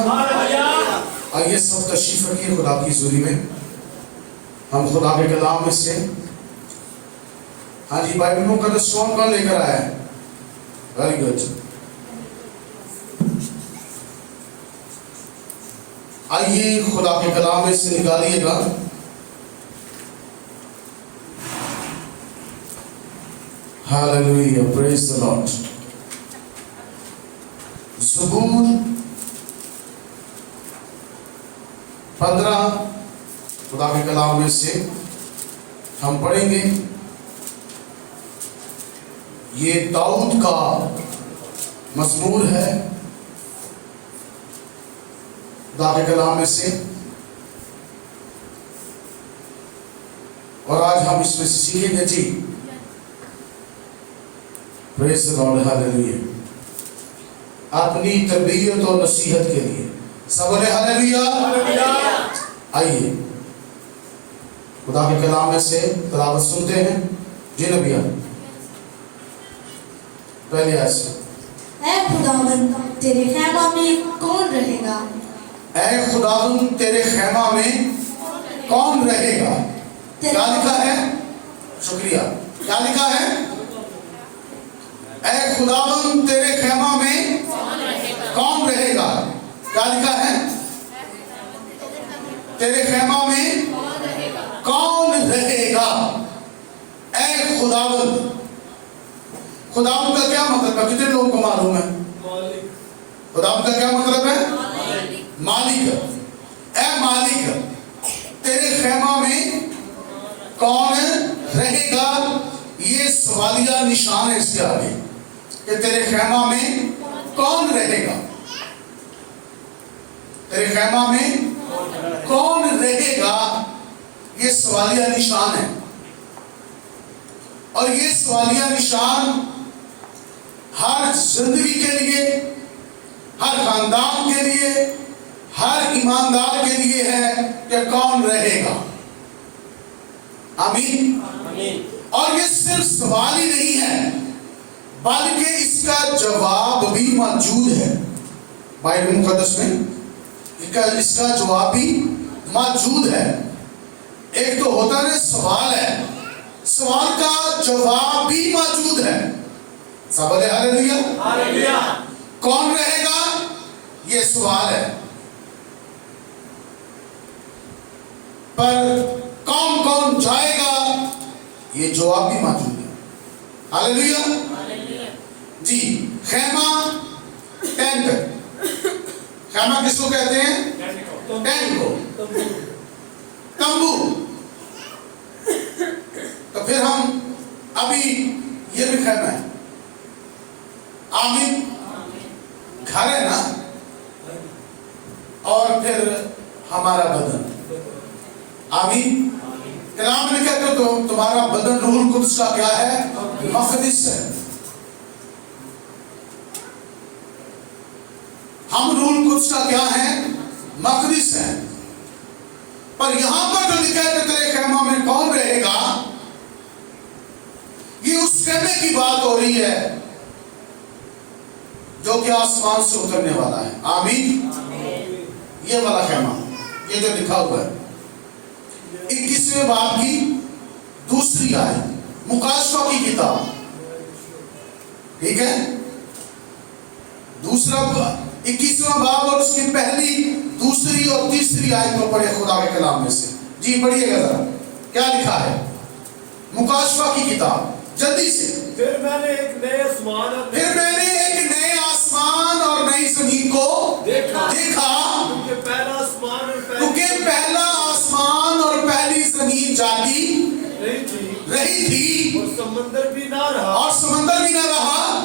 Hallelujah. आइए सब तशरीफ रखिए खुदा की हुजूरी में। हम खुदा के कलाम में से हाँ जी बाइबल मुकद्दस कौन लेकर आया है? Very good. आइए खुदा के कलाम में से निकालिएगा हालेलुया, प्रेज द लॉर्ड। ज़बूर 15 खुदा के कलाम में से हम पढ़ेंगे। ये दाऊद का मज़मूर है खुदा के कलाम में से, और आज हम इसमें से सीखेंगे जी। Praise the Lord, hallelujah. अपनी तरबियत और नसीहत के लिए सब बोले हालेलुया। आइए खुदा के कलाम में से तिलावत सुनते हैं जी। नबिया पहले ऐसे, ऐ खुदावंद तेरे खैमा में कौन रहेगा? ऐ खुदावंद तेरे खैमा में कौन रहेगा? क्या लिखा है? शुक्रिया। क्या लिखा है? ऐ खुदावंद तेरे खैमा में कौन रहेगा? क्या लिखा है? तेरे खैमा में कौन रहेगा? ऐ खुदावंद। खुदावंद का क्या मतलब है? कितने लोगों को मालूम है? खुदावंद का क्या मतलब है? मालिक। ऐ मालिक तेरे खैमा में कौन रहेगा? ये सवालिया निशान है इसके आगे कि तेरे खैमा में कौन रहेगा? तेरे खैमा में कौन रहेगा? ये सवालिया निशान है, और ये सवालिया निशान हर जिंदगी के लिए, हर खानदान के लिए, हर ईमानदार के लिए है कि कौन रहेगा। आमीन। और ये सिर्फ सवाल ही नहीं है, बल्कि इसका जवाब भी मौजूद है बाइबल मुकद्दस में। इसका जवाब भी मौजूद है। एक तो होता है सवाल है, सवाल का जवाब भी मौजूद है। सब बोले हालेलुया। कौन रहेगा? ये सवाल है, पर कौन कौन जाएगा? ये जवाब भी मौजूद है। हालेलुया जी। खैमा, टेंट। खैमा किसको कहते हैं? टेंट को, तंबू। तो फिर हम अभी ये भी खैमा है। आमीन। घर है ना, और फिर हमारा बदन। आमीन। कलाम में कहते हो तो तुम्हारा बदन रूहुल कुद्स का क्या है? मक़दिस है। हम रूहुल कुद्स का क्या है? मक़दिस है। पर यहां पर जो लिखा है तेरे खैमा में कौन रहेगा, ये उस खैमे की बात हो रही है जो कि आसमान से उतरने वाला है। आमीन। ये वाला खैमा, ये जो लिखा हुआ है 21वें बाब की दूसरी आयत, मुकाशवा की किताब, ठीक है? दूसरा 21वां बाब और उसकी पहली, दूसरी और तीसरी आयत को पढ़े खुदा के कलाम में से जी। पढ़िएगा जरा, क्या लिखा है? मुकाशवा की किताब, जल्दी से। फिर मैंने एक नए आसमान और नई जमीन को देखा, क्योंकि पहला आसमान और पहली जमीन जाती रही थी, और समंदर भी ना रहा।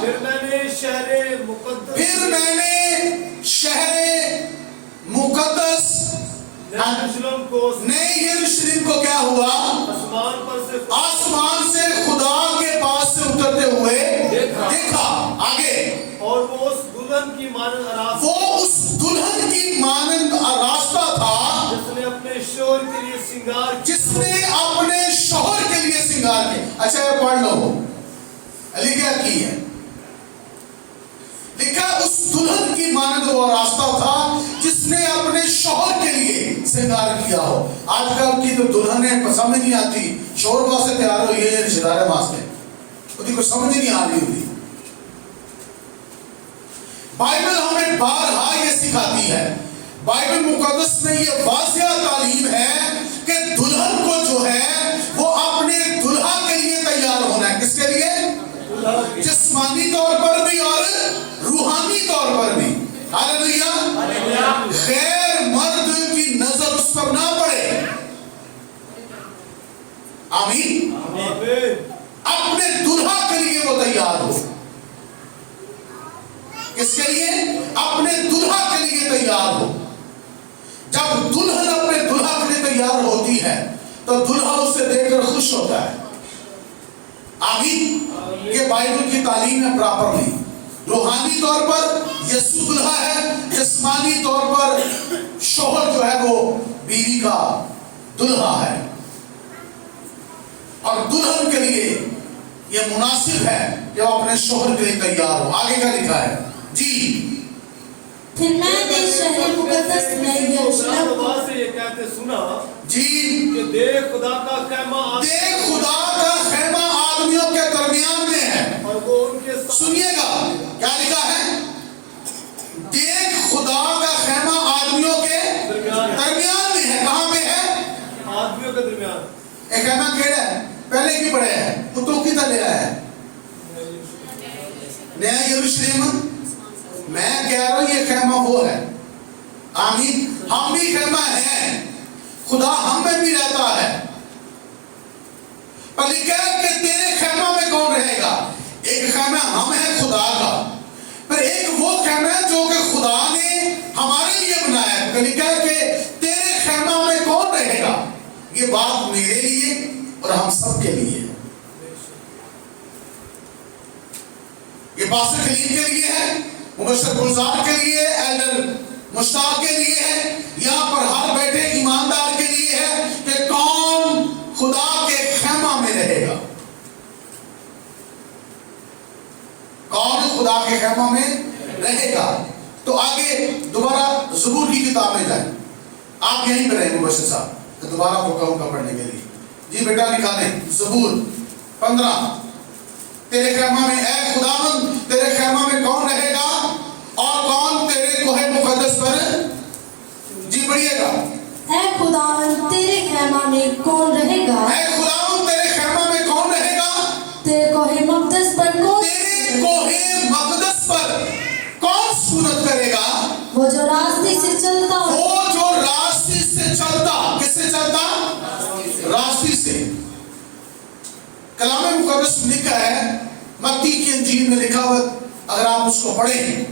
फिर मैंने शहर मुकद्दस नए यरूशलेम को क्या हुआ? आसमान से खुदा के पास से उतरते हुए देखा। आगे, और वो उस दुल्हन की मानंद रास्ता था जिसने अपने शोहर के लिए श्रृंगार किया। अच्छा ये पढ़ लो, लिखा की है, लिखा उस दुल्हन की मानंद वो रास्ता था किया हो। आजकल की तो दुल्हनें पसंद नहीं आती, शोरबा से तैयार हो ये रिश्तेदार वास्ते, उसकी कोई समझ नहीं आ रही होती। बाइबल हमें बारहा ये सिखाती है, बाइबल मुकद्दस में ये वाज़िया तालीम है कि दुल्हन को जो है वो अपने दुल्हा के लिए तैयार होना है। किसके लिए? जिस्मानी तौर पर भी और रूहानी तौर पर भी। हालेलुया। गैर मर्द की नजर उस पर ना पड़े। आमीन। अपने दुल्हा के लिए वो तैयार हो। किसके लिए? अपने दुल्हा के लिए तैयार हो। जब दुल्हन अपने दुल्हा के लिए तैयार होती है तो दुल्हा उसे देखकर खुश होता है। आमीन। ये बाइबल की तालीम है प्रॉपरली। रूहानी तौर पर यीशु दुल्हा है, जिस्मानी तौर पर शोहर जो है वो बीवी का दुल्हा है। और दुल्हन के लिए ये मुनासिब है कि वो अपने शोहर के लिए तैयार हो। आगे क्या लिखा है जी? फिर मैंने शहर मुकद्दस में यरूशलेम को से ये कहते सुना जी कि देख खुदा का खैमा देख खुदा का खैमा आदमियों के दरमियान में है। और वो उनके साथ सुनिएगा क्या लिखा है? देख खुदा का खैमा आदमियों के दरमियान में है। कहां पे है? आदमियों के दरमियान। एक खैमा केड़ा है? पहले की पड़े है वो तो किधर ले आया है? नया यरूशलेम। मैं कह रहा हूं ये खैमा वो है। आमीन। हम भी खैमा है, खुदा हम में भी रहता है। पर लिखा है कि तेरे खैमा में कौन रहेगा? एक खैमा हम है खुदा का, पर एक वो खैमा है जो कि खुदा ने हमारे लिए बनाया है। लिखा है कि तेरे खैमा में कौन रहेगा। ये बात मेरे लिए और हम सब के लिए है। ये पास्टर खलील के लिए है, मुबशर गुलजार के लिए, एल्डर मुश्ताक के लिए है, यहाँ पर हर बैठे ईमानदार के लिए है कि कौन खुदा के खैमा में रहेगा। कौन खुदा के खैमा में रहेगा। तो आगे दोबारा ज़बूर की किताब में जाए। आप यहीं पर रहें मुबशर साहब, तो दोबारा आपको कहूँगा पढ़ने के लिए। जी बेटा निकालें ज़बूर 15। तेरे खैमा में ऐ खुदावंद, तेरे खैमा में कौन रहेगा और कौन तेरे कोहे मुकद्दस पर। जी पढ़िएगा। ऐ खुदावन तेरे खैमा में कौन रहेगा? ऐ खुदावंद तेरे खैमा में कौन रहेगा? तेरे कोहे मुकद्दस पर कौन? तेरे कोहे मुकद्दस पर कौन सुनत करेगा? वो जो रास्ते से चलता हो। वो जो रास्ते से चलता। किससे चलता? रास्ते से। कलाम मुकद्दस में लिखा है, मत्ती की इंजील में लिखा हुआ, अगर आप उसको पढ़ें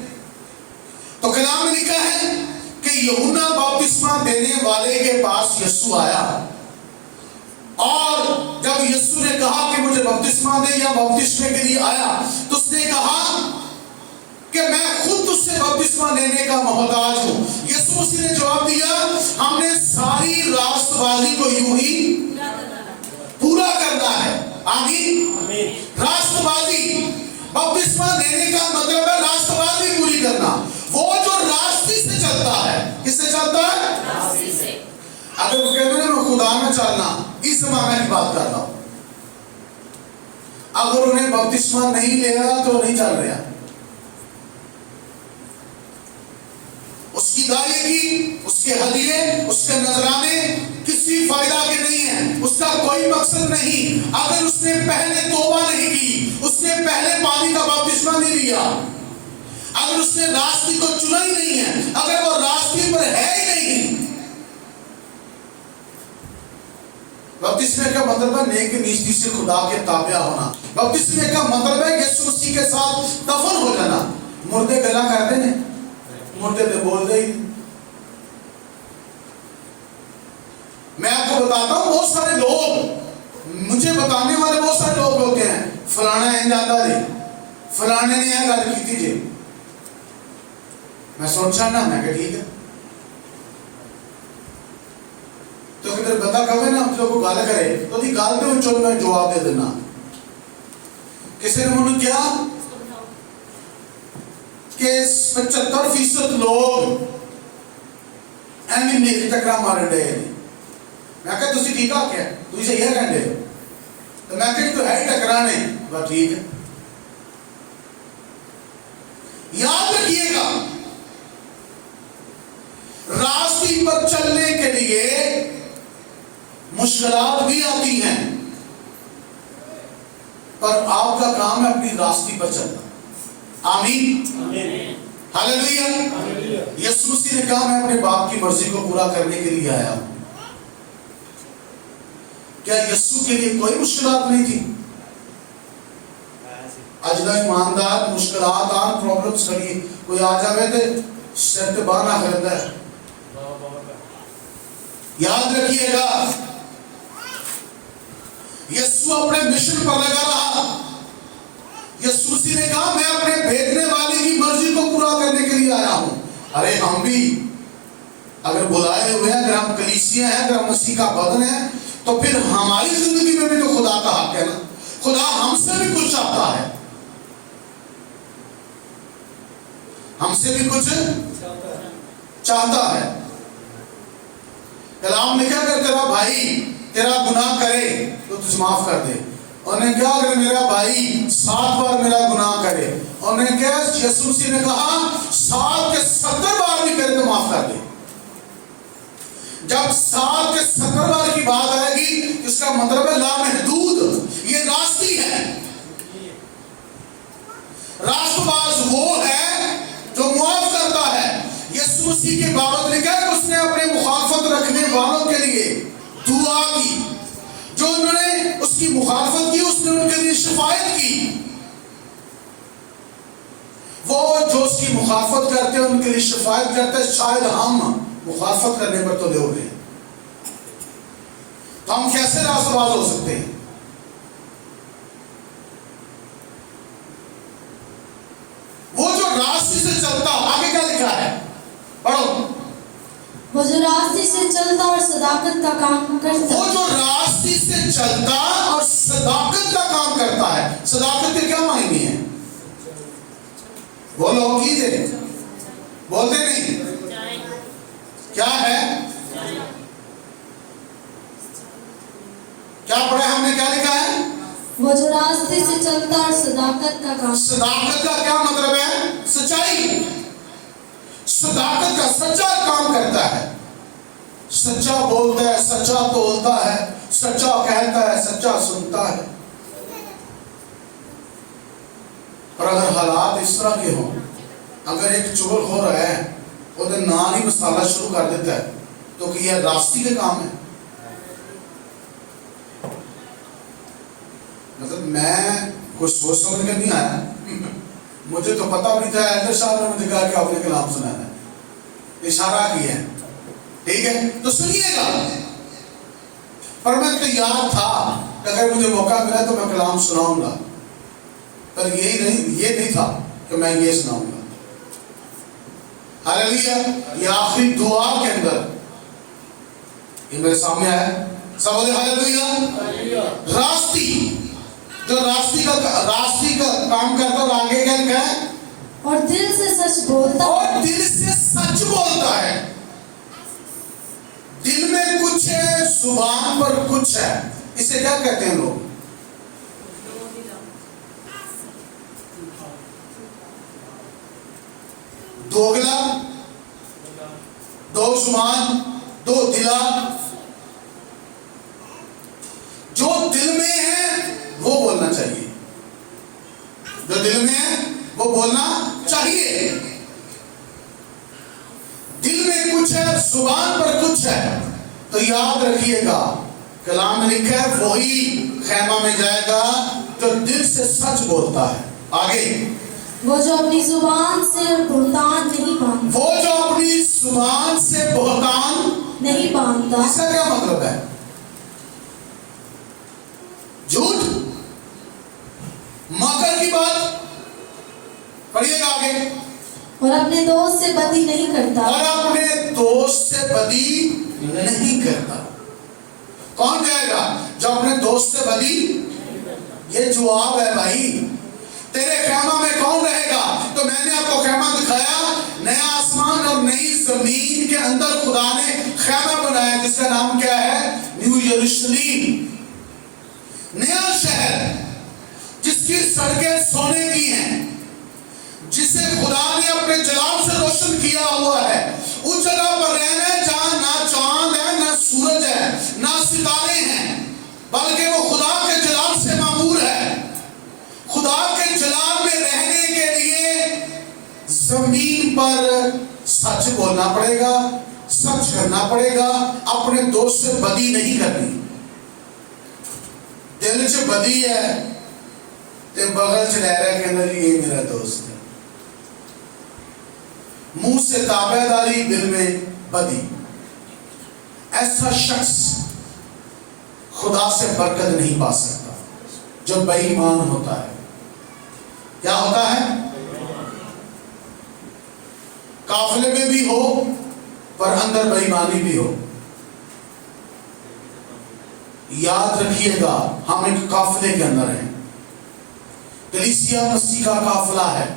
तो कलाम में लिखा है कि यूहन्ना बपतिस्मा देने वाले के पास यीशु आया, और जब यीशु ने कहा कि मुझे बपतिस्मा दे या बपतिस्मे के लिए आया, तो उसने कहा कि मैं खुद तुझसे बपतिस्मा लेने का मोहताज हूं। यीशु मसीह ने जवाब दिया, हमने सारी रास्तबाजी को यूं ही पूरा करना है। आमीन। रास्तबाजी, बपतिस्मा देने का मतलब है रास्तबाजी पूरी करना। वो जो रास्ते से चलता है, किससे चलता है? रास्ते से। अगर वो कहते हैं मैं खुदा में चलना, इस जमाने की बात कर रहा हूं। अगर उन्हें बपतिस्मा नहीं लेगा तो नहीं चल रहा। उसकी दायगी, उसके हदिये, उसके नजराने किसी फायदा के नहीं है, उसका कोई मकसद नहीं। अगर उसने पहले तौबा नहीं की, उसने पहले पानी का बपतिस्मा नहीं लिया, अगर उसने रास्ते को चुना ही नहीं है, अगर वो रास्ते पर है ही नहीं। बपतिस्मे का मतलब है नेक नीति से खुदा के ताबिया होना। बपतिस्मे का मतलब है यीशु मसीह के साथ दफन हो जाना। मुर्दे गला करते हैं, मुर्दे तो बोल दे। मैं आपको बताता हूं, बहुत सारे लोग, मुझे बताने वाले बहुत सारे लोग होते हैं, फलाना है जाता जी, फलाने ने यह गल की थी जी। मैं सोचा ना, मैं ठीक है, तो किधर बता कहे ना आप लोग को गाल करे तो दी गाल पे चलो मैं जवाब दे देना। किसी ने मुझे क्या कि 75% लोग एमी मेरी टकरा मारे डे मैं कहा तुसी ठीक आख्या तुसी सही है कहंदे तो मैं कहा तो है ही टकराने बस ठीक है। याद रखिएगा रास्ते पर चलने के लिए मुश्किलात भी आती हैं, पर आपका काम है अपनी रास्ते पर चलना। आमीन, हालेलुया। यीशु मसीह ने कहा मैं अपने बाप की मर्जी को पूरा करने के लिए आया हूं। क्या यीशु के लिए कोई मुश्किलात नहीं थी? आज का ईमानदार मुश्किलात आन प्रॉब्लम्स खड़ी कोई आ जावे तो सिर ते बाहर ना करता है। याद रखिएगा यीशु अपने मिशन पर लगा रहा। यीशु मसीह ने कहा मैं अपने भेजने वाले की मर्जी को पूरा करने के लिए आया हूं। अरे हम भी अगर बुलाए हुए हैं, अगर हम कलीसिया हैं, अगर हम मसीह का बदन है, तो फिर हमारी जिंदगी में भी तो खुदा का हक है ना। खुदा हमसे भी कुछ चाहता है, हमसे भी कुछ चाहता है। कलाम लिखा कर तेरा भाई तेरा गुनाह करे तो तुझे माफ कर दे। उन्हें क्या अगर मेरा भाई 7 बार मेरा गुनाह करे, उन्हें क्या यीशु मसीह ने कहा 7 के 70 बार भी करे तो माफ कर दे। जब 7 के 70 बार की बात आएगी इसका मतलब है लामहदूद। ये रास्ती है। रास्तबाज वो है जो मुआफ करता है। यीशु मसीह के बाबत लिखा है उसने अपने मुखालफत रखने वालों के लिए दुआ की। जो उन्होंने उसकी मुखालफत की उसने उनके लिए शिफायत की। वो जो उसकी मुखालफत करते हैं उनके लिए शिफायत करते हैं। शायद हम मुखालफत करने पर तो ले हो गए, तो हम कैसे रास्तबाज हो सकते हैं? वो जो रास्ते से चलता, आगे क्या लिखा है पढ़ो। वो जो रास्ते से चलता और सदाकत का काम करता, वो जो रास्ते से चलता और सदाकत का काम करता है। सदाकत के क्या मायने हैं? बोलो कीजिए, बोलते नहीं क्या है? क्या पढ़ा हमने, क्या लिखा है? वो जो रास्ते से चलता और सदाकत का काम। सदाकत का क्या मतलब है? सच्चाई। सदाकत का सच्चा काम करता है, सच्चा बोलता है, सच्चा तोलता है, सच्चा कहता है, सच्चा सुनता है। और अगर हालात इस तरह के हों, अगर एक चुगल हो रहा है और नान ही मसाला शुरू कर देता है, तो कि यह रास्ते के काम है। मतलब मैं कुछ सोच समझ कर नहीं आया, मुझे तो पता भी था। एल्डर साहब ने मुझे कहा कि आपने कलाम सुनाना है, इशारा किया है, ठीक है तो सुनिएगा। पर मैं तैयार था कि अगर मुझे मौका मिला तो मैं कलाम सुनाऊंगा, पर ये नहीं था कि मैं ये सुनाऊंगा। हालेलुया। ये आखिरी दुआ के अंदर ये मेरे सामने आया, सब बोले हालेलुया। रास्ती, जो रास्ते का काम करता और आगे क्या लिखा है? और दिल से सच बोलता, और दिल से सच बोलता है। दिल में कुछ है, जुबान पर कुछ है। इसे क्या कहते हैं लोग? दोगला, दो जुबान, दो दिला। जो दिल में है वो बोलना चाहिए, जो दिल में है वो बोलना चाहिए। दिल में कुछ है, जुबान पर कुछ है, तो याद रखिएगा कलाम में लिखा है वही खैमा में जाएगा जो दिल से सच बोलता है। आगे, वो जो अपनी जुबान से बुहतान नहीं बांधता, वो जो अपनी जुबान से बुहतान नहीं बांधता। इसका क्या मतलब है? झूठ, मकर की बात। पढ़िएगा आगे। और अपने दोस्त से बदी नहीं करता, और अपने दोस्त से बदी नहीं करता। कौन कहेगा जो अपने दोस्त से बदी? ये जवाब है भाई। तेरे खैमा में कौन रहेगा? तो मैंने आपको खैमा दिखाया, नया आसमान और नई जमीन के अंदर खुदा ने खैमा बनाया जिसका नाम क्या है? यरूशलेम, नया शहर जिसकी सड़कें सोने की हैं, जिसे खुदा ने अपने जलाल से रोशन किया हुआ है, उस जगह पर रहना है जहां ना चांद है, ना सूरज है, ना सितारे हैं, बल्कि वो खुदा के जलाल से मामूर है। खुदा के जलाल में रहने के लिए जमीन पर सच बोलना पड़ेगा, सच करना पड़ेगा, अपने दोस्त से बदी नहीं करनी। दिल च बदी है ते बगल च रह रहा के अंदर ये मेरा दोस्त है, मुंह से ताबेदारी, दिल में बदी। ऐसा शख्स खुदा से बरकत नहीं पा सकता जो बेईमान होता है। क्या होता है? काफिले में भी हो पर अंदर बेईमानी भी हो। याद रखिएगा, हम एक काफिले के अंदर हैं। कलीसिया मसीह का काफिला है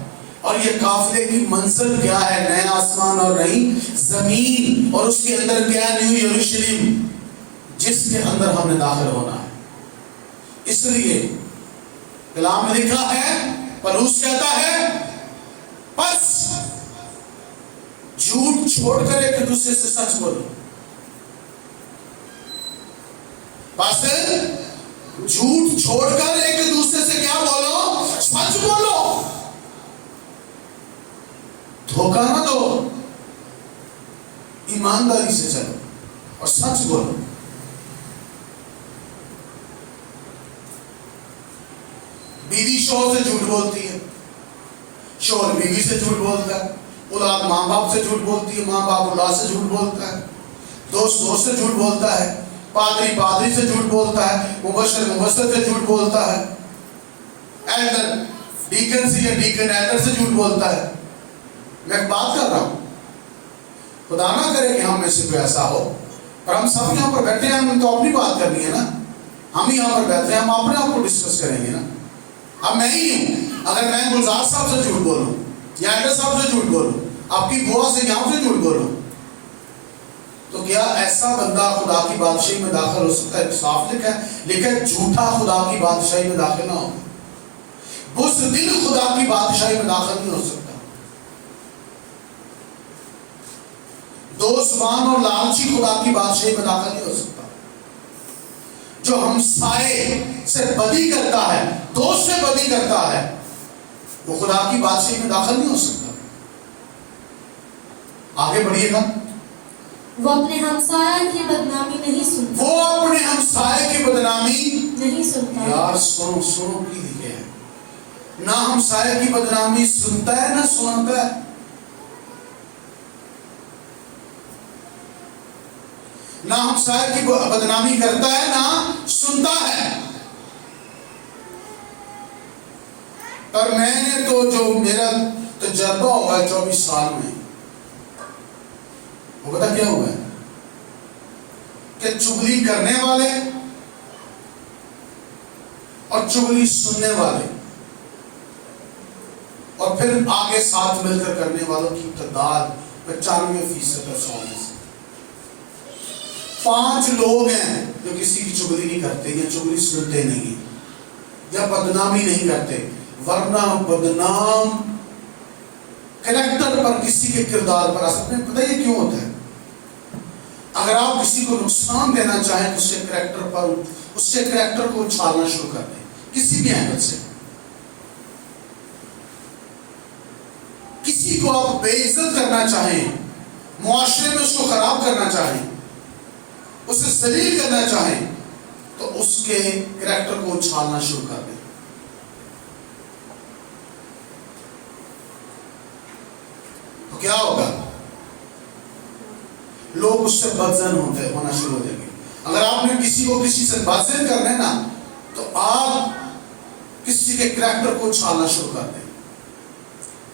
और ये काफिले की मंजिल क्या है? नया आसमान और नई जमीन, और उसके अंदर क्या? न्यू यरूशलेम, जिसके अंदर हमने दाखिल होना है। इसलिए कलाम में लिखा है, पौलुस कहता है, बस झूठ छोड़कर एक दूसरे से सच बोलो। बस झूठ छोड़कर एक दूसरे से क्या बोलो? सच बोलो। धोखा ना दो, ईमानदारी से चलो और सच बोलो। बीवी शौहर से झूठ बोलती है, शौहर बीवी से झूठ बोलता है, औलाद माँ बाप से झूठ बोलती है, माँ बाप औलाद से झूठ बोलता है, दोस्त दोस्त से झूठ बोलता है, पादरी पादरी से झूठ बोलता है, मुबशर मुबशर से झूठ बोलता है, एल्डर डीकन से या डीकन एल्डर से झूठ बोलता है। मैं बात कर रहा हूं, खुदा ना करे कि हम में से कोई ऐसा हो, पर हम सब यहाँ पर बैठे हैं, हमें तो अपनी बात करनी है ना। हम ही यहाँ पर बैठे हैं, हम अपने आप को डिस्कस करेंगे ना। अब मैं ही हूं, अगर मैं गुलजार साहब से झूठ बोलूं या एल्डर साहब से झूठ बोलूं, आपकी बुआ से यहाँ से झूठ बोलूं, तो क्या ऐसा बंदा खुदा की बादशाही में दाखिल हो सकता है? साफ लिखा है झूठा खुदा की बादशाही में दाखिल ना हो। बुज़दिल खुदा की बादशाही में दाखिल नहीं हो सकता। दो ज़ुबान और लालची खुदा की बादशाही में दाखिल नहीं हो सकता। जो हमसाये से बदी करता है, दोस्त से बदी करता है, वो खुदा की बादशाही में दाखिल नहीं हो सकता। आगे बढ़िएगा। वो अपने हमसाया की बदनामी नहीं सुनता। वो अपने हमसाये की बदनामी नहीं सुनता। यार सुनो सुनो की लिखे है ना, हमसाये की बदनामी सुनता है ना सुनाता है। ना हमसाये की बदनामी करता है ना सुनता है। पर मैंने तो, जो मेरा तजर्बा हुआ है 24 साल में, वो पता क्या हुआ है कि चुगली करने वाले और चुगली सुनने वाले और फिर आगे साथ मिलकर करने वालों की तादाद 95% 100 में से 5 लोग हैं जो किसी की चुगली नहीं करते या चुगली सुनते नहीं या बदनामी नहीं करते। वरना बदनाम कैरेक्टर पर, किसी के किरदार पर असर में, पता ये क्यों होता है? अगर आप किसी को नुकसान देना चाहें तो उसके कैरेक्टर को उछालना शुरू कर दें, किसी भी एंगल से। किसी को आप बेइज्जत करना चाहें, मुआशरे में उसको खराब करना चाहें, उसे जलील करना चाहें, तो उसके कैरेक्टर को उछालना शुरू कर दें। तो क्या होगा? लोग उससे बदजन होना शुरू हो जाएंगे। अगर आपने किसी को किसी से बदजन करना है ना, तो आप किसी के कैरेक्टर को उछालना शुरू कर दें।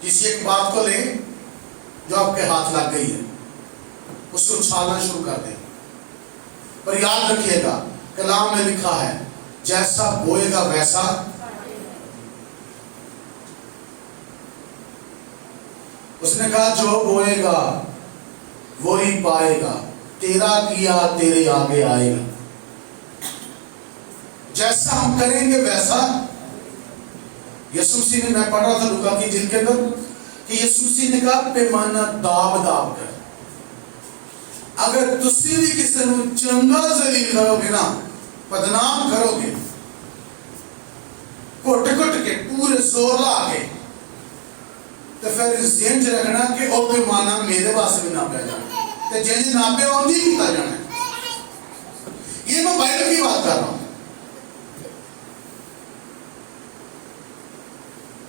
किसी एक बात को ले जो आपके हाथ लग गई है, उससे उछालना शुरू कर दें। पर याद रखिएगा, कलाम में लिखा है, जैसा बोएगा वैसा उसने कहा, जो बोएगा वो ही पाएगा, तेरा किया तेरे आगे आएगा। जैसा हम करेंगे वैसा। यीशु मसीह ने, मैं पढ़ रहा था लूका की इंजील के अंदर कि यीशु मसीह ने कहा पैमाना दाब दाब कर। अगर तुसी भी किसी को चंगा जलील करोगे ना, बदनाम करोगे, घुट घुट के पूरे जोर ला के, तो फिर ज़हन च रखना कि वो पैमाना मेरे वास्ते भी नापया जाना, तो जिन्हें नापे उन्हीं किया जाना। ये मैं बाइबल की बात कर रहा हूं।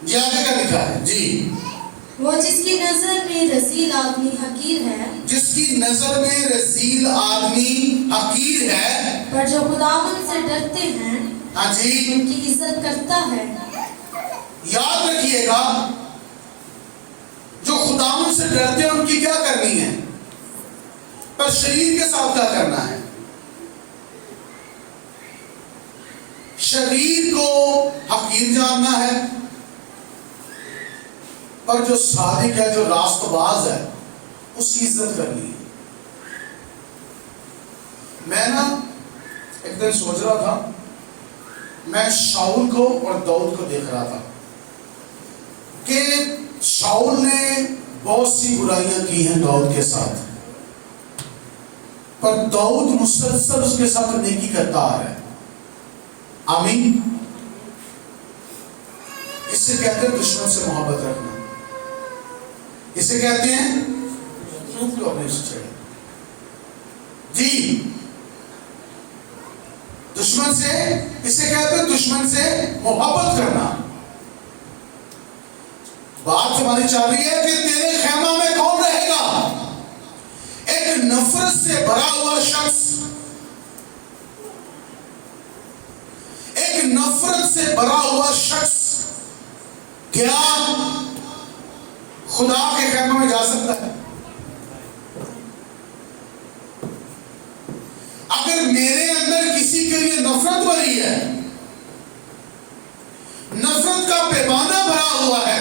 जी आगे क्या लिखा है जी? वो जिसकी नजर में रसील आदमी हकीर है, जिसकी नजर में रसील आदमी हकीर है, पर जो खुदावन से डरते हैं हाँ जी, उनकी इज्जत करता है। याद रखिएगा, जो खुदावन से डरते हैं उनकी क्या करनी है, पर शरीर के साथ क्या करना है? शरीर को हकीर जानना है, पर जो सादिक है, जो रास्तबाज है, उसकी इज्जत करनी है। मैं ना एक दिन सोच रहा था, मैं शाऊल को और दाऊद को देख रहा था कि शाऊल ने बहुत सी बुराइयां की हैं दाऊद के साथ, पर दाऊद मुसलसल उसके साथ नेकी करता आ रहा है। आमीन। इसे कहते हैं दुश्मन से मोहब्बत रखना। इसे कहते हैं अपने जी, दुश्मन से, इसे कहते हैं दुश्मन से मोहब्बत करना। बात हमारी चल रही है कि तेरे खेमा में कौन रहेगा? एक नफरत से भरा हुआ शख्स, एक नफरत से भरा हुआ शख्स क्या खुदा के खेमे में जा सकता है? अगर मेरे अंदर किसी के लिए नफरत भरी है, नफरत का पैमाना भरा हुआ है,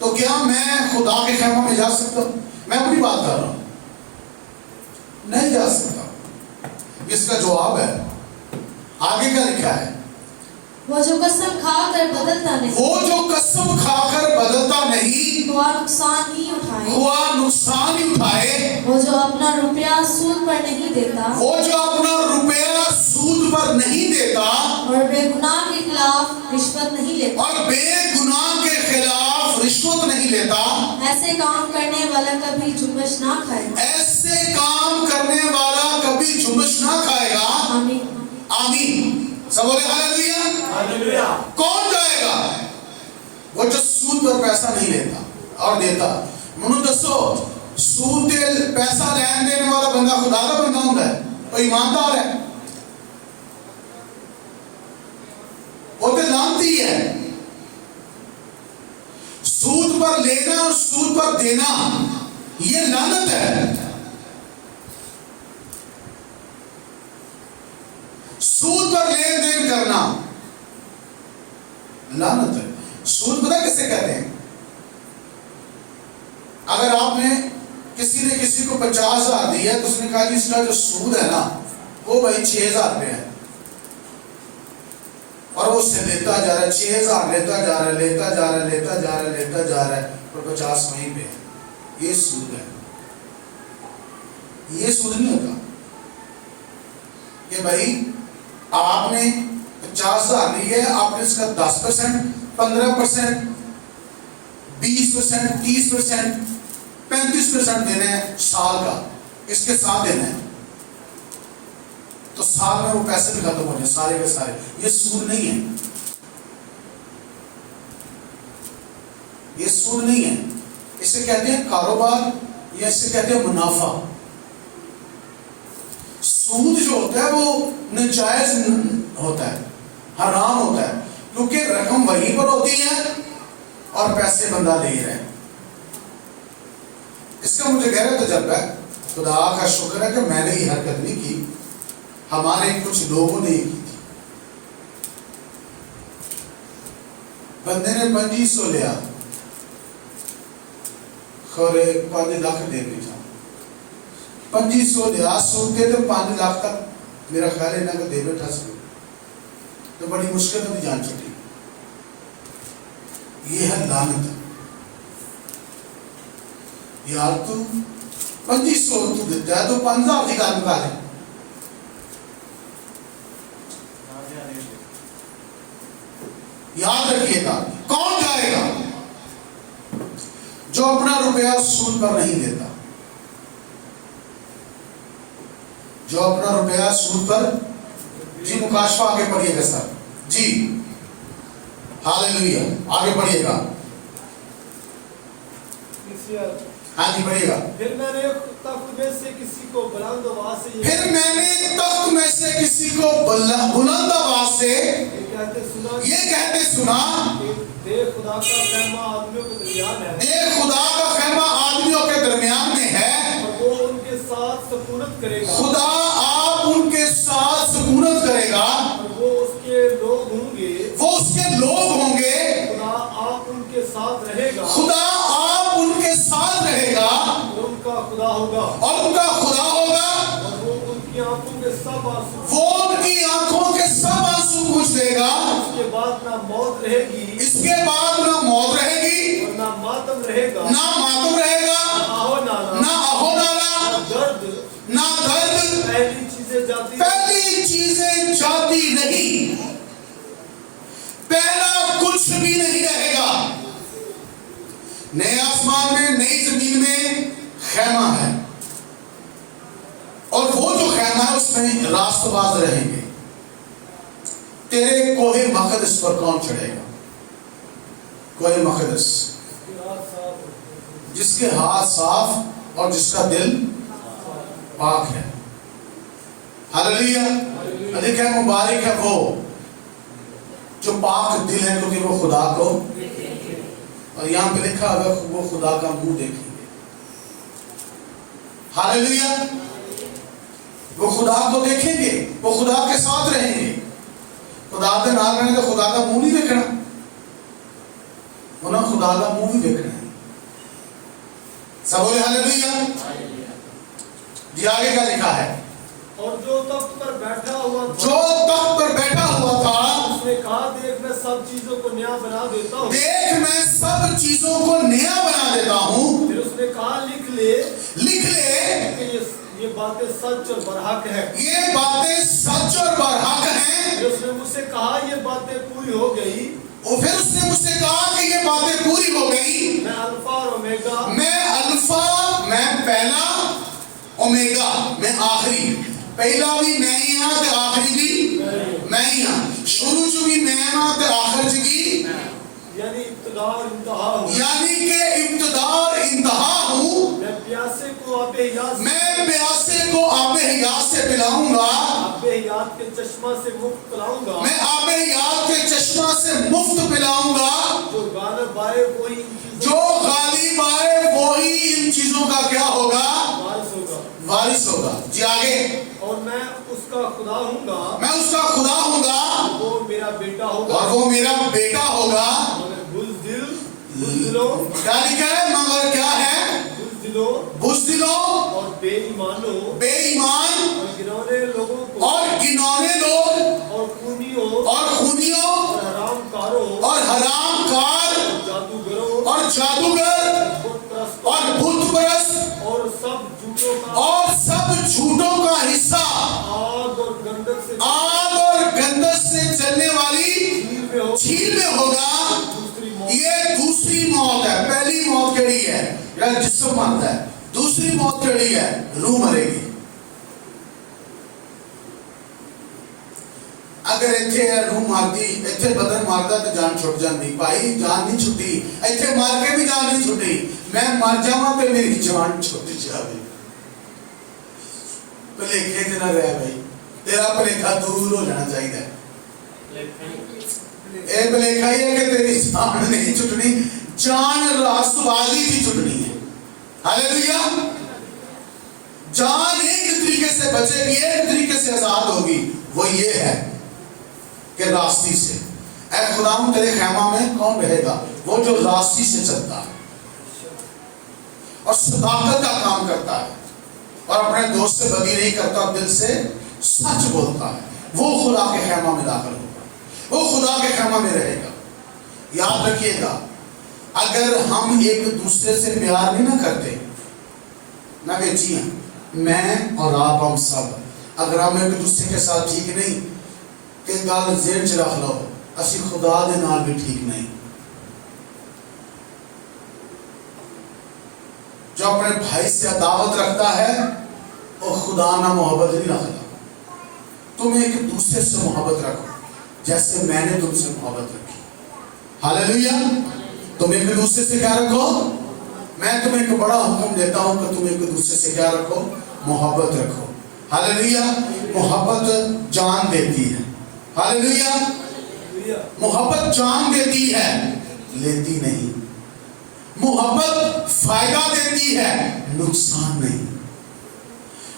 तो क्या मैं खुदा के खेमे में जा सकता हूं? मैं अपनी बात कर रहा हूं, नहीं जा सकता। इसका जवाब है, आगे क्या लिखा है? वो जो कसम खाकर बदलता नहीं, वो जो कसम खाकर बदलता नहीं, हुआ नुकसान ही उठाए, हुआ नुकसान ही उठाए। वो जो अपना रुपया सूद पर नहीं देता, वो जो अपना रुपया सूद पर नहीं देता, और बेगुनाह के खिलाफ रिश्वत नहीं लेता, और बेगुनाह के खिलाफ रिश्वत नहीं लेता, ऐसे काम करने वाला कभी जुम्बश ना खाएगा। ऐसे काम करने वाला कभी जुम्बश ना खाएगा। आमीन। आमीन। सब बोले हालेलुया। हालेलुया। कौन जाएगा? वो जो सूद पर पैसा नहीं लेता और देता। मनु दसो, सूद ते पैसा लेन देने वाला बंदा खुदा का बंदा होता है, वो ईमानदार है, वो तो लानती है। सूद पर लेना और सूद पर देना ये लानत है। सूद पर लेन देन करना लानत है। सूद पता किसे कहते हैं? अगर आपने किसी ने किसी को 50,000 दिया तो उसने कहा कि इसका जो सूद है ना वो भाई 6,000 रुपये है, और वो उससे लेता जा रहा है, 6,000 लेता जा रहा है, लेता जा रहा है, लेता जा रहा है, लेता जा रहा है, और 50 वहीं पे है। ये सूद है। ये सूद नहीं होता कि भाई आपने 50,000 लिए, आपने इसका 10%, 15%, 20%, 30%, 35% देना है साल का, इसके साथ देना है, तो साल में वो पैसे भी खत्म हो जाए सारे के सारे। ये सूद नहीं है, ये सूद नहीं है। इसे कहते हैं कारोबार, या इसे कहते हैं मुनाफा। सूद जो होता है वो नाजायज होता है, हराम होता है, क्योंकि रकम वहीं पर होती है और पैसे बंदा ले रहा है। इसका मुझे गहरा तजर्बा है। खुदा का शुक्र है कि मैंने ये हरकत नहीं की, हमारे कुछ लोगों ने की थी। बंदे ने 2500 लिया, खरे 5 लाख दे दी था। 2500 लिया, सूद दे तो 5 लाख तक मेरा ख्याल है ना को दे बैठा सी तो बड़ी मुश्किल में जान छुटी। ये है लानत। यार तू 2500 तू देता है तो 5000 की गाल निकाले। याद रखिएगा, कौन जाएगा जो अपना रुपया सूद पर नहीं देता, जो अपना रुपया सूद पर। जी मुकाशवा आगे पढ़िएगा सर जी, हालेलुया, आगे पढ़िएगा। हाँ जी पढ़िएगा। फिर मैंने तख्त में से किसी को बुलंद आवाज से फिर मैंने तख्त में से किसी को बुलंद आवाज से ये कहते सुना, देख खुदा का खैमा आदमियों के दरमियान है, देख खुदा का खैमा आदमियों के दरमियान में है, और वो उनके साथ सुकूनत करेगा, खुदा आप उनके साथ सुकूनत करेगा, और वो उसके लोग होंगे, वो उसके लोग होंगे, खुदा आप उनके साथ रहेगा, खुदा आप उनके साथ रहेगा, और उनका खुदा होगा, और उनका खुदा होगा, और वो उनकी आंखों के सब आंसू, वो उनकी आंखों के सब आंसू पूछ देगा। इसके बाद ना मौत रहेगी, इसके बाद ना मौत रहेगी, और ना मातम रहेगा, ना मातम रहेगा, ना आहो नाला, ना अहो नाला, ना दर्द, ना दर्द, पहली चीजें जाती, पहली चीजें जाती नहीं, पहला कुछ भी नहीं रहेगा। नए आसमान में नई जमीन में खैमा है, और वो जो खैमा है उसमें रास्तबाज रहेंगे। तेरे कोहे मकदस पर कौन चढ़ेगा? कोहे मकदस जिसके हाथ साफ और जिसका दिल पाक है। हालेलुया, अधिक है मुबारक है वो जो पाक दिल है, क्योंकि वो खुदा को, और यहाँ पे लिखा होगा वो खुदा का मुंह देखेंगे। हालेलुया, वो खुदा को देखेंगे, वो खुदा के साथ रहेंगे। खुदा के नाम रहने तो खुदा का मुंह नहीं देखना, उन्हें खुदा का मुंह भी देखना है। सब बोले हालेलुया जी। आगे क्या लिखा है? और जो तख्त पर बैठा हुआ था, जो तख्त पर बैठा हुआ था, उसने कहा, देख मैं सब चीजों को नया बना देता हूँ, देख मैं सब चीजों को नया बना देता हूँ। फिर उसने कहा, लिख ले कि ये बातें सच और बरहक है, ये बातें सच और बरहक हैं। फिर उसने मुझसे कहा, ये बातें पूरी हो गई, और फिर उसने मुझसे कहा कि ये बातें पूरी हो गई। मैं अल्फा और ओमेगा, मैं अल्फा, मैं पहला, ओमेगा मैं आखिरी, पहला भी मैं ही हाँ ते आखिरी भी मैं ही हाँ, शुरू च भी मैं हाँ ते आखिर च भी, यानी इब्तिदा और इंतहा हूँ, यानी कि इब्तिदा और इंतहा हूँ। मैं प्यासे को आबे हयात, मैं प्यासे को आबे हयात से पिलाऊंगा, आबे हयात के चश्मा से मुफ्त पिलाऊंगा, मैं आबे हयात के चश्मा से मुफ्त पिलाऊंगा। जो गालिब आए वही इन चीजों जो गालिब आए वही इन चीजों का क्या होगा? वारिस होगा, वारिस होगा जी। आगे, और मैं उसका खुदा हूँगा, मैं उसका खुदा हूँगा, वो मेरा बेटा होगा, और वो मेरा बेटा होगा। मगर बुज़दिलों क्या लिखा है? मगर क्या है? बुज़दिलों और बेईमानों, बेईमान और गिनौने लोगों को, और गिनौने लोग और खूनियों, और खूनियों और हरामकारों, और हरामकार और जादूगरों, और जादूगर बुतपरस्तों, और बुतपरस्त और सब झूठों का, और सब झूठों का हिस्सा आग और गंधक से, आग और गंधक से चलने वाली झील में होगा। दूसरी मौत, ये दूसरी मौत है। पहली मौत केड़ी है? यार जिस्म मरता है। दूसरी मौत केड़ी है? रूह मरेगी। अगर इत्थे रूह मारदी, इत्थे बदन मारदा तो जान छुट जाती। भाई जान नहीं छुट्टी, इत्थे मार के भी जान नहीं छुट्टी। मैं मर जावां तो मेरी जान छुट जावे। भलेखे च ना रह भाई, तेरा भलेखा दूर हो जाना चाहिए। ए भलेखा ही है कि तेरी जान नहीं छुटनी, जान रास्तबाजी की छुटनी है। हालेलुया, जान एक तरीके से बचेगी, एक तरीके से आजाद होगी, वो ये है कि रास्ती से। ऐ खुदाम तेरे खैमा में कौन रहेगा? वो जो रास्ती से चलता है और सदाकत का काम करता है और अपने दोस्त से बदी नहीं करता, दिल से सच बोलता है वो खुदा के खैमा में दाखिल होगा, वो खुदा के खैमा में रहेगा। याद रखिएगा, अगर हम एक दूसरे से प्यार नहीं ना करते ना कि जी हाँ मैं और आप हम सब, अगर हम एक दूसरे के साथ ठीक नहीं कि गल जेल च रख लो, असी खुदा दे नाल भी ठीक नहीं। जो अपने भाई से अदावत रखता है वो खुदा ना मोहब्बत नहीं रखता। तुम एक दूसरे से मोहब्बत रखो जैसे मैंने तुमसे मोहब्बत रखी। हालेलुया। तुम एक दूसरे से क्या रखो? मैं तुम्हें एक बड़ा हुक्म देता हूं कि तुम एक दूसरे से क्या रखो? मोहब्बत रखो। हालेलुया। मोहब्बत जान देती है। हालेलुया। मोहब्बत जान देती है, लेती नहीं। मोहब्बत फायदा देती है, नुकसान नहीं।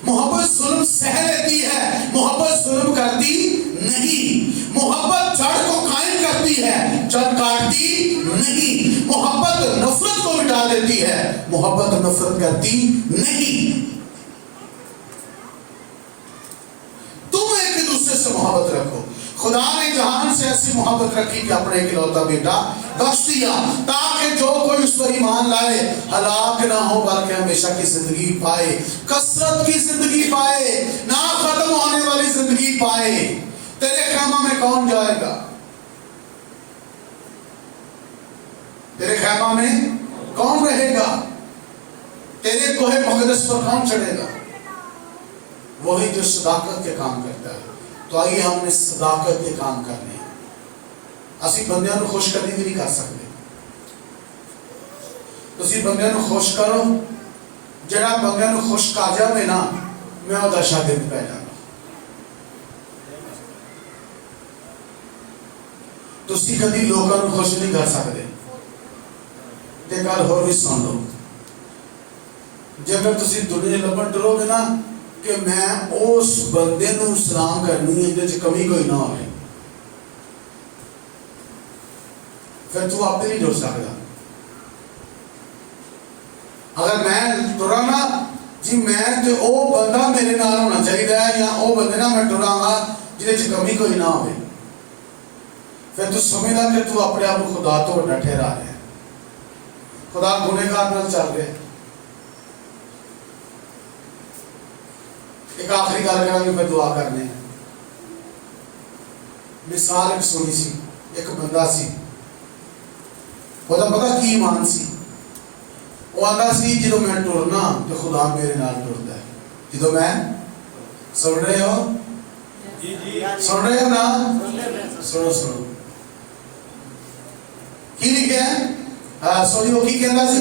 मोहब्बत जुल्म सह लेती है, मोहब्बत जुल्म करती नहीं। मोहब्बत जड़ को कायम करती है, जड़ काटती नहीं। मोहब्बत नफरत को मिटा देती है, मोहब्बत नफरत करती नहीं। तुम एक दूसरे से मोहब्बत रखो। खुदा ने जहान से ऐसी मोहब्बत रखी कि अपने इकलौता बेटा बख्श दिया, ताकि जो कोई उस पर ईमान लाए हलाक ना हो बल्कि हमेशा की जिंदगी पाए, कसरत की जिंदगी पाए, ना खत्म होने वाली जिंदगी पाए। तेरे खैमा में कौन जाएगा? तेरे खैमा में कौन रहेगा? तेरे कोहे मकदस पर कौन चढ़ेगा? वही जो सदाकत के काम करता है। तो आइए हमने सदाकत के काम करने हैं। असी बंदियां को खुश करने भी नहीं कर सकते। तुसी बंदियां को खुश करो, जरा बंदियां को खुश कर जावे ना, मैं उहदा शागिर्द पै जाऊंगा। तुसी कभी लोगों को खुश नहीं कर सकते। ते गल होर भी सुन लो, जेकर तुसी दुनिया लभन डरोगे ना कि मैं उस बंदे नूं सलाम करनी है जिहदे च कमी कोई ना होवे, फिर तू आपे नहीं जुड़ सकता। अगर मैं टुरा ना जी मैं तो वो बंदा मेरे नाल होना चाहिए है, या वो बंदे ना मैं टुरांगा जिहदे च कमी कोई ना होवे, फिर तू समझदा कि तू अपने आप को खुदा तो वड्डा ठहरा रहा है। खुदा गुनहगार नाल चल रहा है। एक आखिरी गल करांगे फिर दुआ करने। मिसाल एक सुनी सी, एक बंदा सी, पता की ईमान सी। वो आंदा सी जो मैं टुरना तो खुदा मेरे नाल टुरदा है। जो मैं सुन रहे हो? जी जी सुन रहे हो ना? सुनो सुनो की लिखा है? सॉरी वो की कहंदा सी?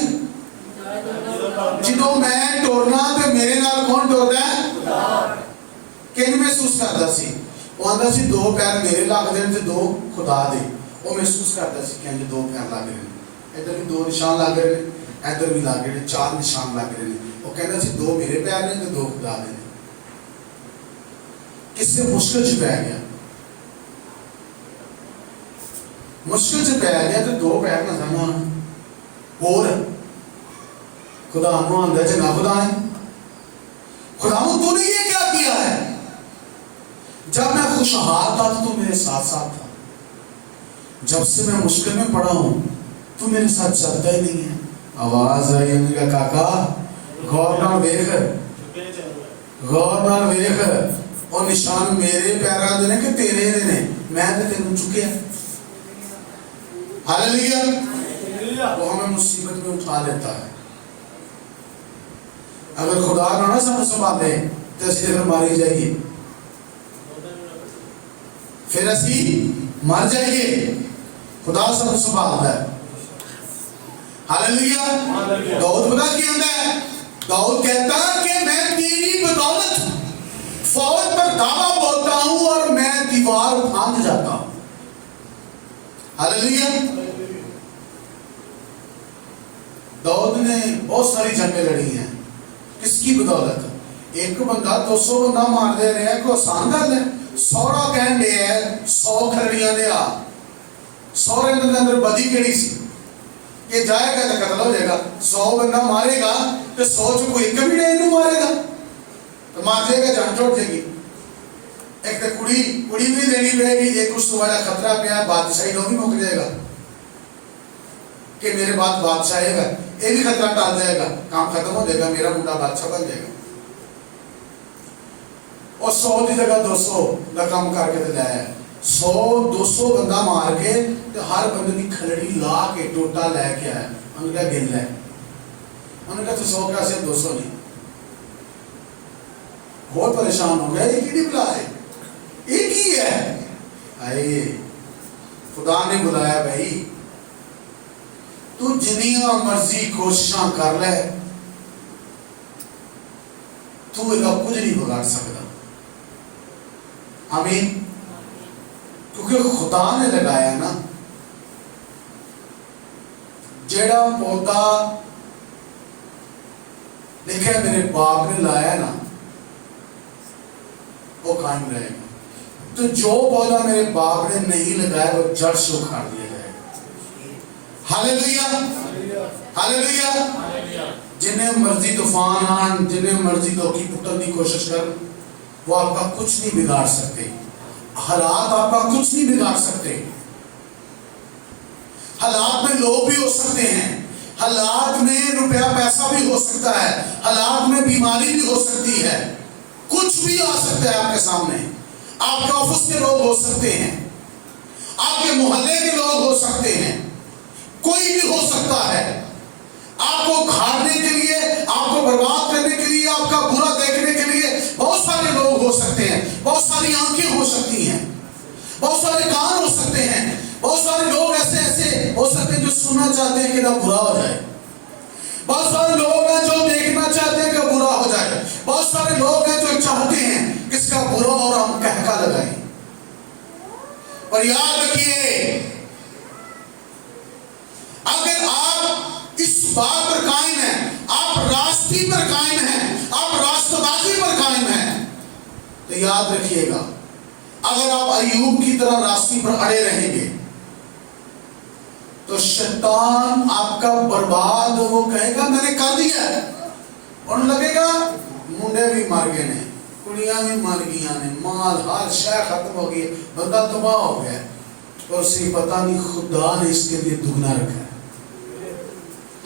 जो मैं टुरना तो मेरे नाल कौन टुरदा है? किंज महसूस करता सी? वो आंदा सी दो पैर मेरे लग देन ते दो खुदा दे। वो महसूस करता सी कि दो पैर लग रहे हैं, इधर भी दो निशान लग रहे हैं, इधर भी लग रहे हैं, चार निशान लग रहे हैं। वो कहता सी दो मेरे पैर ने ते दो खुदा दे। किससे मुश्किल च पै गया, मुश्किल च पै गया तो दो पैर ना समझ और खुदा नूं आंदा च ना खुदा है। खुदा तूने ये क्या किया है? जब मैं खुशहाल था तो तू मेरे साथ साथ था, जब से मैं मुश्किल में पड़ा हूं तू मेरे साथ चलता ही नहीं है। आवाज आई उनका काका गौर नाल देख, गौर नाल देख, और निशान मेरे पैरों दे ने कि तेरे दे ने, मैं तो तेन चुके। हालेलुया। वो हमें मुसीबत में उठा लेता है। अगर खुदा ना सानू संभाले तो असीं फिर मारी जाइए, फिर असीं मर जाइए। खुदा सानू संभालता है। हालेलुया। दाऊद पता क्या कहता है? दाऊद कहता है कि मैं तेरी बदौलत फौज पर दावा बोलता हूं और मैं दीवार फांद जाता हूं। हालेलुया। दाऊद ने बहुत सारी जंगें लड़ी हैं। किसकी बदौलत? एक बंदा 200 बंदा मार दे रहा है, कोई आसान गल है? सौरा कह दे है 100 खरड़ियां लिया, सौरे के अंदर बदी केड़ी सी कि जाएगा तो कत्ल हो जाएगा। 100 बंदा मारेगा तो 100 च कोई एक भी नहीं मारेगा तो मार जाएगा, जान छोड़ जाएगी। एक तो कुड़ी कुड़ी भी देनी पड़ेगी, एक उस तुम्हारा खतरा पे है बादशाही लोग भी मुक जाएगा कि मेरे बाद बादशाह है, ये भी खतरा टाल जाएगा, काम खत्म हो जाएगा, मेरा मुंडा बादशाह बन जाएगा। और 100 की जगह 200 का काम करके तो लाया 100-200 बंदा मार के तो हर बंदे की खलड़ी ला के टोटा लेके आया। उनका गिन है, उनका तो 100 का सिर्फ 200 नहीं। बहुत परेशान हो गया, एक ही बुला है, एक ही है। आइए खुदा ने बुलाया भाई, तू जिनिया मर्जी कोशिशां कर ले, तू इसका कुछ नहीं बिगाड़ सकता। आमीन। क्योंकि खुदा ने लगाया ना, जेड़ा पौधा देखा मेरे बाप ने लाया ना, वो कायम रहेगा। तो जो पौधा मेरे बाप ने नहीं लगाया वो जड़ से उखाड़ दिया जाएगा। Hallelujah, hallelujah. जिन्हें मर्जी तूफान आन, जिन्हें मर्जी धोखी पुटन की कोशिश कर, वो आपका कुछ नहीं बिगाड़ सकते। हालात आपका कुछ नहीं बिगाड़ सकते। हालात में लोग भी हो सकते हैं, हालात में रुपया पैसा भी हो सकता है, हालात में बीमारी भी हो सकती है, कुछ भी आ सकता है आपके सामने। आपके ऑफिस के लोग हो सकते हैं, आपके मोहल्ले के लोग हो सकते हैं, कोई भी हो सकता है। आपको खाने के लिए, आपको बर्बाद करने के लिए, आपका बुरा देखने के लिए बहुत सारे लोग हो सकते हैं, बहुत सारी आंखें हो सकती हैं, बहुत सारे कान हो सकते हैं, बहुत सारे लोग ऐसे ऐसे हो सकते हैं जो सुनना चाहते हैं कि ना बुरा हो जाए, बहुत सारे लोग हैं जो देखना चाहते हैं कि बुरा हो जाए, बहुत सारे लोग हैं जो चाहते हैं कि इसका बुरा और हम कहका लगाएं। पर याद रखिए, अगर आप इस बात पर कायम हैं, आप रास्ते पर कायम हैं, आप रास्तबाजी पर कायम हैं, तो याद रखिएगा, अगर आप अय्यूब की तरह रास्ते पर अड़े रहेंगे तो शैतान आपका बर्बाद, वो कहेगा मैंने कर दिया, और लगेगा मुंडे भी मर गए ने, कुड़ियां भी मर गई ने, माल हर शय खत्म हो गई, बंदा तबाह हो गया, और उसे पता नहीं खुदा ने इसके लिए दुगना रखा है।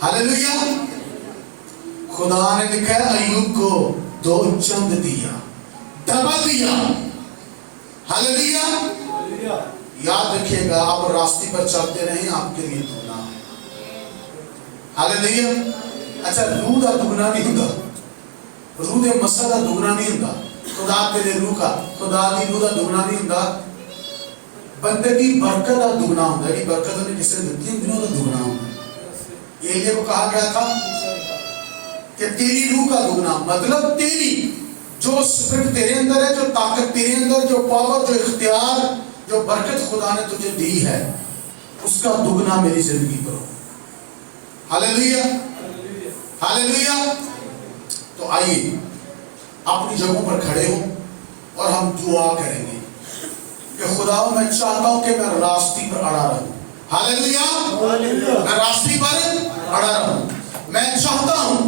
हालेलुया। खुदा ने लिखा है अय्यूब को 2 चंद दिया, डबल दिया। हालेलुया। याद रखिएगा, आप रास्ते पर चलते रहें, आपके लिए दुगना है। हालेलुया। अच्छा, रूह का दुगना नहीं होता, रूह के मसा का दुगना नहीं होता, खुदा तेरे रूह का, खुदा की रूह का दुगना नहीं होता, बंदे की बरकत का दुगना होता है। बरकत उन्हें किसी ने दी, दिनों का दुगना होता है। एलिया को कहा गया था कि तेरी रूह का दुगना, मतलब तेरी जो स्पिरिट तेरे अंदर है, जो ताकत तेरे अंदर, जो पावर, जो इख्तियार, जो बरकत खुदा ने तुझे दी है, उसका दुगना मेरी जिंदगी पर हो। Hallelujah, hallelujah. तो आइए अपनी जगहों पर खड़े हो और हम दुआ करेंगे कि खुदा, मैं चाहता हूं कि मैं रास्ते पर अड़ा रहूं। हालेलुया। मैं रास्ते पर अड़ा रहूं। मैं चाहता हूं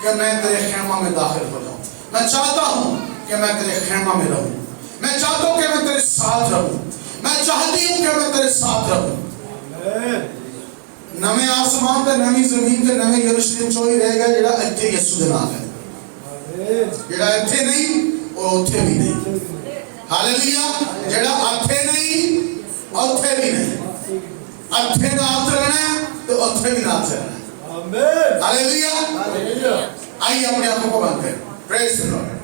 कि मैं तेरे खेमा में दाखिल हो जाऊं। मैं चाहता हूं कि मैं तेरे खेमा में रहूं। मैं चाहता हूं कि मैं तेरे साथ रहूं। मैं चाहती हूं कि मैं तेरे साथ रहूं। नवे आसमान ते नवी जमीन ते नवे यरूशलेम चोई रहेगा जेड़ा इत्थे यीशु दे नाल है। जेड़ा इत्थे नहीं वो उथे भी नहीं। हालेलुया। जेड़ा इत्थे नहीं उथे भी नहीं। इत्थे नाल चलना तो उथे भी नाल चलना। आमीन। हालेलुया। आइए अपने आंखों को बंद करें। Praise the Lord.